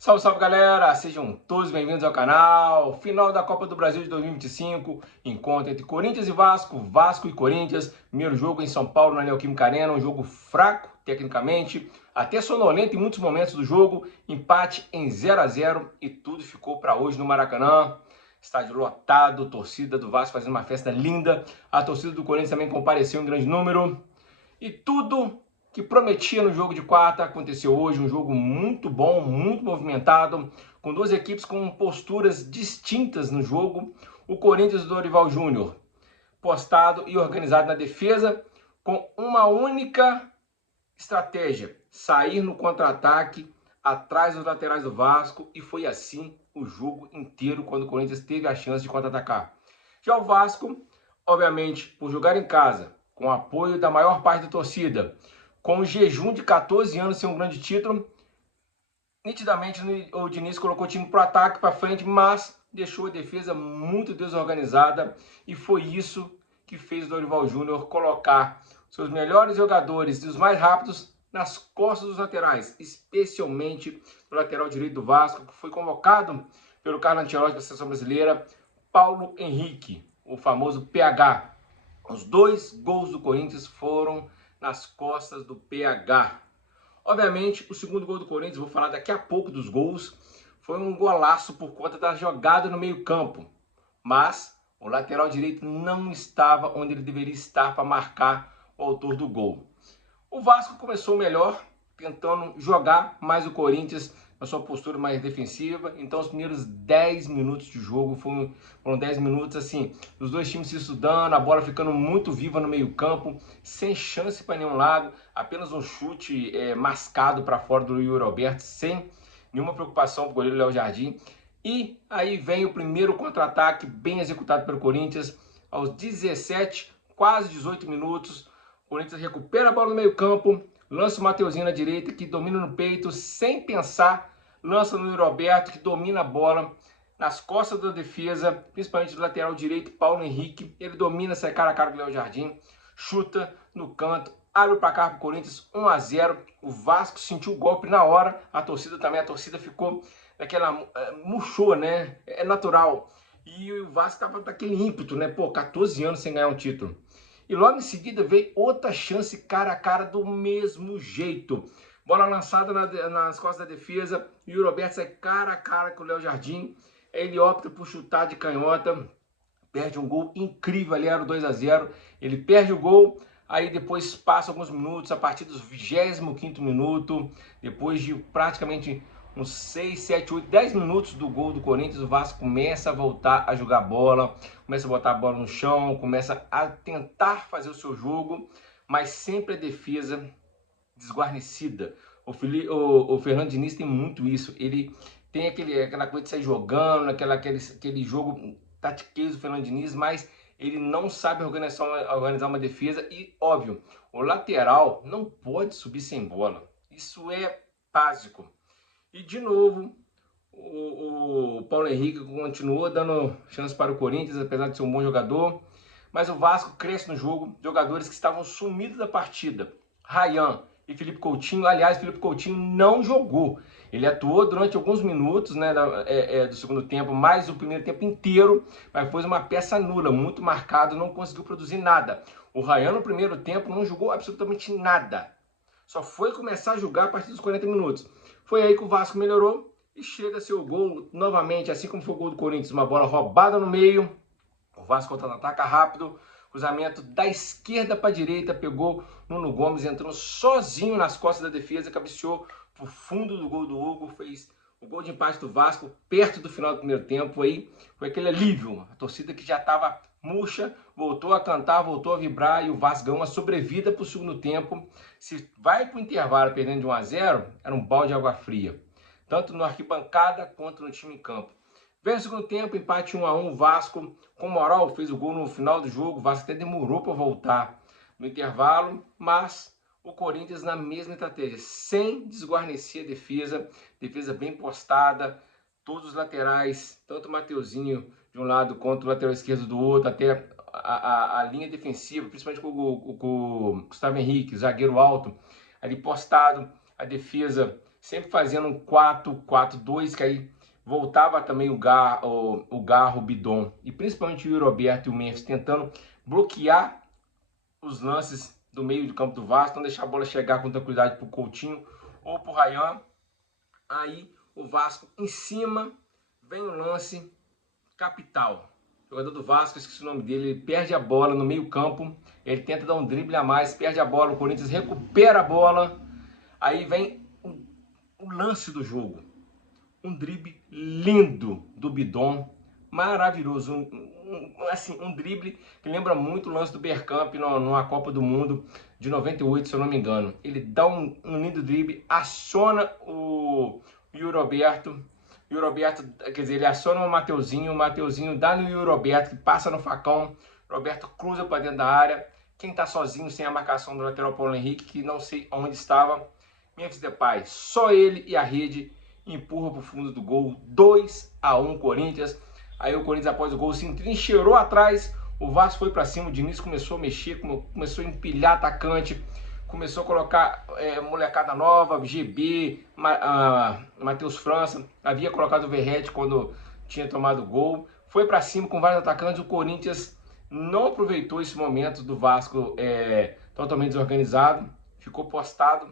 Salve, salve galera! Sejam todos bem-vindos ao canal. Final da Copa do Brasil de 2025. Encontro entre Corinthians e Vasco, Vasco e Corinthians. Primeiro jogo em São Paulo, na Neoquímica Arena. Um jogo fraco, tecnicamente, até sonolento em muitos momentos do jogo. Empate em 0 a 0 e tudo ficou para hoje no Maracanã. Estádio lotado, torcida do Vasco fazendo uma festa linda. A torcida do Corinthians também compareceu em grande número. E tudo que prometia no jogo de quarta aconteceu hoje, um jogo muito bom, muito movimentado, com duas equipes com posturas distintas no jogo. O Corinthians do Dorival Júnior, postado e organizado na defesa, com uma única estratégia: sair no contra-ataque, atrás dos laterais do Vasco, e foi assim o jogo inteiro, quando o Corinthians teve a chance de contra-atacar. Já o Vasco, obviamente, por jogar em casa, com o apoio da maior parte da torcida, com o jejum de 14 anos sem um grande título, nitidamente o Diniz colocou o time para o ataque, para frente, mas deixou a defesa muito desorganizada, e foi isso que fez o Dorival Júnior colocar seus melhores jogadores e os mais rápidos nas costas dos laterais, especialmente no lateral direito do Vasco, que foi convocado pelo Carlo Ancelotti para a seleção brasileira, Paulo Henrique, o famoso PH. Os dois gols do Corinthians foram nas costas do PH. Obviamente, o segundo gol do Corinthians, vou falar daqui a pouco dos gols, foi um golaço por conta da jogada no meio-campo. Mas o lateral direito não estava onde ele deveria estar para marcar o autor do gol. O Vasco começou melhor, tentando jogar mais o Corinthians na sua postura mais defensiva. Então os primeiros 10 minutos de jogo foram 10 minutos assim, os dois times se estudando, a bola ficando muito viva no meio campo, sem chance para nenhum lado, apenas um chute mascado para fora do Yuri Alberto, sem nenhuma preocupação para o goleiro Léo Jardim. E aí vem o primeiro contra-ataque bem executado pelo Corinthians, aos 17, quase 18 minutos. O Corinthians recupera a bola no meio campo, lança o Mateuzinho na direita, que domina no peito, sem pensar, lança no Roberto, que domina a bola nas costas da defesa, principalmente do lateral direito, Paulo Henrique. Ele domina, sai cara a cara com o Léo Jardim, chuta no canto, abre o placar para o Corinthians, 1 a 0. O Vasco sentiu o golpe na hora, a torcida ficou daquela, murchou, né? É natural. E o Vasco estava daquele ímpeto, né? Pô, 14 anos sem ganhar um título. E logo em seguida veio outra chance cara a cara do mesmo jeito. Bola lançada nas costas da defesa, e o Roberto sai cara a cara com o Léo Jardim. Ele opta por chutar de canhota, perde um gol incrível ali, era o 2 a 0. Ele perde o gol, aí depois passa alguns minutos, a partir dos 25º minuto, depois de praticamente uns 6, 7, 8, 10 minutos do gol do Corinthians, o Vasco começa a voltar a jogar bola, começa a botar a bola no chão, começa a tentar fazer o seu jogo, mas sempre a defesa desguarnecida. O Fernando Diniz tem muito isso, ele tem aquela coisa de sair jogando, aquele jogo tatiqueiro do Fernando Diniz, mas ele não sabe organizar uma defesa. E, óbvio, o lateral não pode subir sem bola. Isso é básico. E, de novo, o Paulo Henrique continua dando chance para o Corinthians, apesar de ser um bom jogador. Mas o Vasco cresce no jogo. Jogadores que estavam sumidos da partida, Ryan e Felipe Coutinho. Aliás, Felipe Coutinho não jogou. Ele atuou durante alguns minutos, né, do segundo tempo, mais o primeiro tempo inteiro, mas foi uma peça nula, muito marcado, não conseguiu produzir nada. O Ryan no primeiro tempo não jogou absolutamente nada. Só foi começar a jogar a partir dos 40 minutos. Foi aí que o Vasco melhorou e chega seu gol novamente, assim como foi o gol do Corinthians, uma bola roubada no meio. O Vasco contra-ataca rápido, cruzamento da esquerda para a direita, pegou Nuno Gomes, entrou sozinho nas costas da defesa, cabeceou pro fundo do gol do Hugo, fez o gol de empate do Vasco perto do final do primeiro tempo. Aí foi aquele alívio, a torcida que já estava murcha voltou a cantar, voltou a vibrar, e o Vasco ganhou uma sobrevida para o segundo tempo. Se vai para o intervalo perdendo de 1 a 0, era um balde de água fria, tanto no arquibancada quanto no time em campo. Vem o segundo tempo, empate 1 a 1, o Vasco com moral fez o gol no final do jogo. O Vasco até demorou para voltar no intervalo, mas o Corinthians na mesma estratégia, sem desguarnecer a defesa bem postada, todos os laterais, tanto o Mateuzinho de um lado quanto o lateral esquerdo do outro, até a linha defensiva, principalmente com o Gustavo Henrique, zagueiro alto, ali postado, a defesa sempre fazendo um 4-4-2, que aí voltava também o Garro, o Bidon, e principalmente o Yuri Alberto e o Memphis tentando bloquear os lances do meio de campo do Vasco, não deixar a bola chegar com tranquilidade para o Coutinho ou para o Ryan. Aí o Vasco em cima, vem o lance capital. O jogador do Vasco, esqueci o nome dele, ele perde a bola no meio campo, ele tenta dar um drible a mais, perde a bola, o Corinthians recupera a bola, aí vem o lance do jogo. Um drible lindo do Bidon, maravilhoso, um drible que lembra muito o lance do Bergkamp numa Copa do Mundo de 98, se eu não me engano. Ele dá um lindo drible, aciona o Yuri Alberto, quer dizer, ele aciona o Mateuzinho dá no Yuri Alberto, que passa no facão, o Roberto cruza para dentro da área. Quem tá sozinho, sem a marcação do lateral Paulo Henrique, que não sei onde estava, Memphis Depay, só ele e a rede empurra para o fundo do gol, 2-1 Corinthians. Aí o Corinthians, após o gol, se entrincheirou atrás, o Vasco foi para cima, o Diniz começou a mexer, começou a empilhar atacante, começou a colocar molecada nova, GB, Matheus França, havia colocado o Verratti quando tinha tomado o gol, foi para cima com vários atacantes. O Corinthians não aproveitou esse momento do Vasco totalmente desorganizado, ficou postado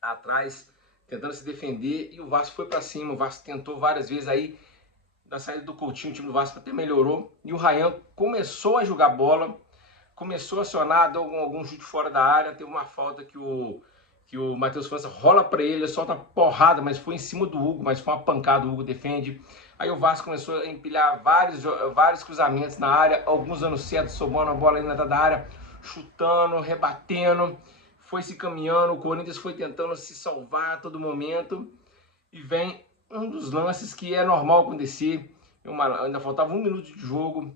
atrás, tentando se defender, e o Vasco foi para cima. O Vasco tentou várias vezes, aí da saída do Coutinho, o time do Vasco até melhorou, e o Ryan começou a jogar bola, começou a acionar, deu algum chute fora da área, teve uma falta que o Matheus França rola para ele, solta porrada, mas foi em cima do Hugo, mas foi uma pancada, o Hugo defende. Aí o Vasco começou a empilhar vários cruzamentos na área, alguns dando certo, somando a bola aí na da área, chutando, rebatendo, foi se caminhando, o Corinthians foi tentando se salvar a todo momento, e vem um dos lances que é normal acontecer. Ainda faltava 1 minuto de jogo,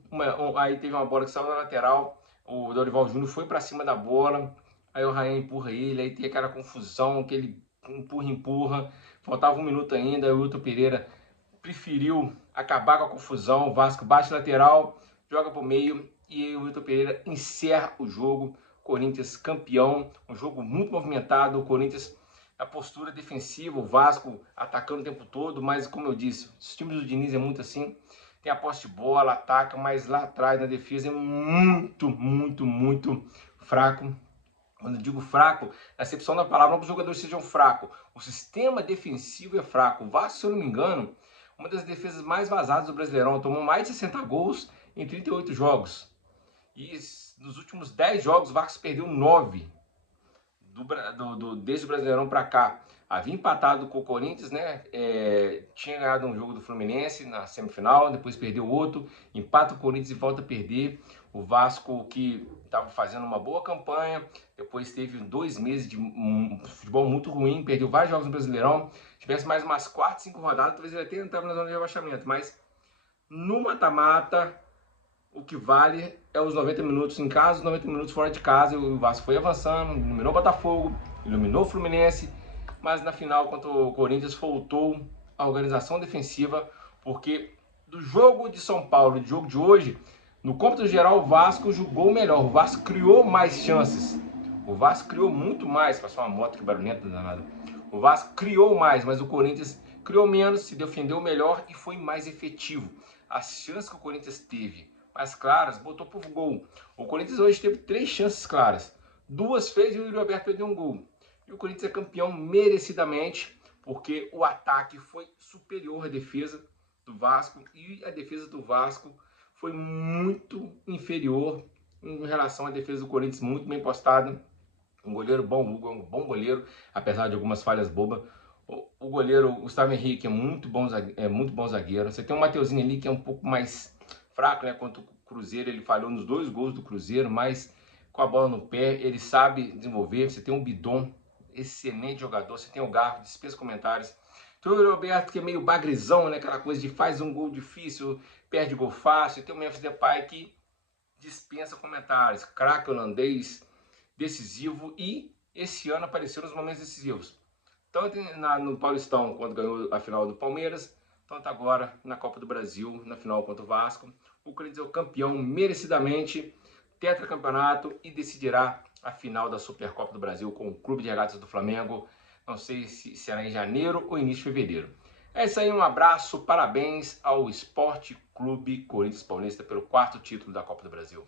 aí teve uma bola que saiu na lateral, o Dorival Júnior foi para cima da bola, aí o Ryan empurra ele, aí tem aquela confusão, aquele empurra, faltava 1 minuto ainda, aí o Wilton Pereira preferiu acabar com a confusão, o Vasco bate lateral, joga para o meio, e o Wilton Pereira encerra o jogo. Corinthians campeão, um jogo muito movimentado, o Corinthians a postura defensiva, o Vasco atacando o tempo todo, mas como eu disse, os times do Diniz é muito assim, tem a posse de bola, ataca, mas lá atrás na defesa é muito fraco. Quando eu digo fraco, na acepção da palavra, não que os jogadores sejam fracos, o sistema defensivo é fraco. O Vasco, se eu não me engano, uma das defesas mais vazadas do Brasileirão, tomou mais de 60 gols em 38 jogos. E nos últimos 10 jogos, o Vasco perdeu 9. Desde o Brasileirão para cá, havia empatado com o Corinthians, né? Tinha ganhado um jogo do Fluminense na semifinal, depois perdeu outro, empata o Corinthians e volta a perder. O Vasco, que estava fazendo uma boa campanha, depois teve 2 meses de futebol muito ruim, perdeu vários jogos no Brasileirão. Se tivesse mais umas 4, 5 rodadas, talvez ele até entrava na zona de rebaixamento, mas no mata-mata, o que vale é os 90 minutos em casa, os 90 minutos fora de casa. O Vasco foi avançando, eliminou o Botafogo, eliminou o Fluminense, mas na final contra o Corinthians faltou a organização defensiva, porque do jogo de São Paulo, do jogo de hoje, no cômputo geral o Vasco jogou melhor, o Vasco criou mais chances, o Vasco criou muito mais, passou uma moto que barulhenta danada, o Vasco criou mais, mas o Corinthians criou menos, se defendeu melhor e foi mais efetivo. As chances que o Corinthians teve mais claras, botou pro gol. O Corinthians hoje teve 3 chances claras. 2 fez e o Yuri Alberto perdeu um gol. E o Corinthians é campeão merecidamente, porque o ataque foi superior à defesa do Vasco, e a defesa do Vasco foi muito inferior em relação à defesa do Corinthians, muito bem postada. Um goleiro bom, o Hugo é um bom goleiro, apesar de algumas falhas bobas. O goleiro Gustavo Henrique é muito bom zagueiro. Você tem o Mateuzinho ali que é um pouco mais fraco, né? Quanto o Cruzeiro, ele falhou nos 2 gols do Cruzeiro, mas com a bola no pé, ele sabe desenvolver. Você tem o Bidon, excelente jogador. Você tem o Garro, dispensa comentários. Tem o Roberto, que é meio bagrizão, né? Aquela coisa de faz um gol difícil, perde gol fácil. Tem o Memphis Depay, que dispensa comentários. Craque holandês, decisivo, e esse ano apareceu nos momentos decisivos. Tanto no Paulistão, quando ganhou a final do Palmeiras, tanto agora na Copa do Brasil, na final contra o Vasco. O Corinthians é o campeão merecidamente, tetracampeonato, e decidirá a final da Supercopa do Brasil com o Clube de Regatas do Flamengo. Não sei se será em janeiro ou início de fevereiro. É isso aí, um abraço, parabéns ao Esporte Clube Corinthians Paulista pelo 4º título da Copa do Brasil.